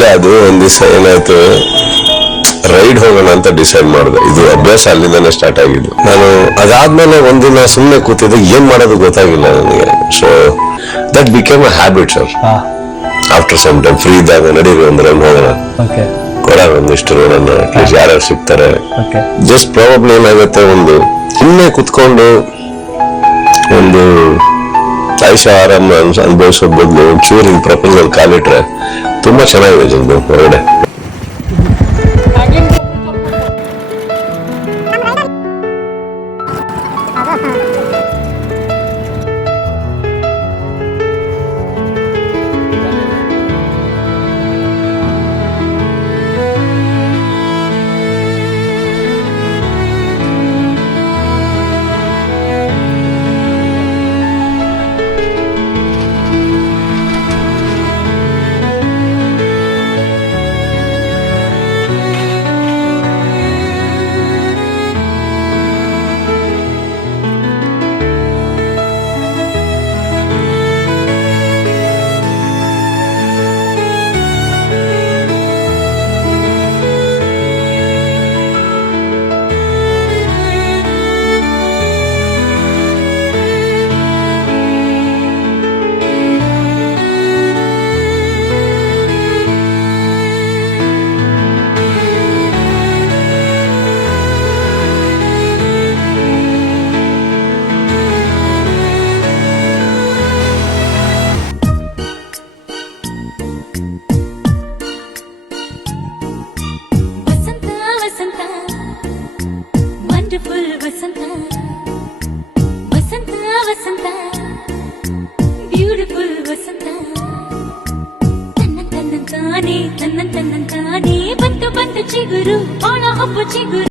ಆಮೇಲೆ ಅದು ಒಂದ್ ದಿವಸ ಏನಾಯ್ತು, ರೈಡ್ ಹೋಗೋಣ ಅಂತ ಡಿಸೈಡ್ ಮಾಡಿದೆ. ಇದು ಅಭ್ಯಾಸ ಅಲ್ಲಿಂದಾನೆ ಸ್ಟಾರ್ಟ್ ಆಗಿದ್ದು. ನಾನು ಅದಾದ್ಮೇಲೆ ಒಂದಿನ ಸುಮ್ಮನೆ ಕೂತಿದ್ದೆ, ಏನ್ ಮಾಡೋದು ಗೊತ್ತಾಗಿಲ್ಲ ನನಗೆ. So that became a habit sir. After some time free ಇದ್ದಾಗ ನಡೀರಿ ಒಂದು ರನ್ ಹೋಗೋಣ, ಕೊಡ ಒಂದಿಷ್ಟು ರನ್, ಅಟ್ಲೀಸ್ಟ್ ಯಾರ್ಯಾರು ಸಿಗ್ತಾರೆ. ಜಸ್ಟ್ ಪ್ರಾಬಬ್ಲಿ ಏನಾಗುತ್ತೆ, ಒಂದು ಸುಮ್ಮನೆ ಕುತ್ಕೊಂಡು ಒಂದು ಆಯುಷ ಆರಾಮ ಅನುಭವಿಸೋದ್ ಬದಲು ಒಂಚೂರು ಹಿಂಗ್ ಪ್ರಪಂಚ ಕಾಲಿಟ್ರೆ ತುಂಬಾ ಚೆನ್ನಾಗಿದೆ ಜನ ಹೊರಗಡೆ. ತನ್ನ ತನ್ನಂತಾನೆ ಬಂತು ಚಿಗುರು, ಬಾಳ ಹಬ್ಬ ಚಿಗುರು.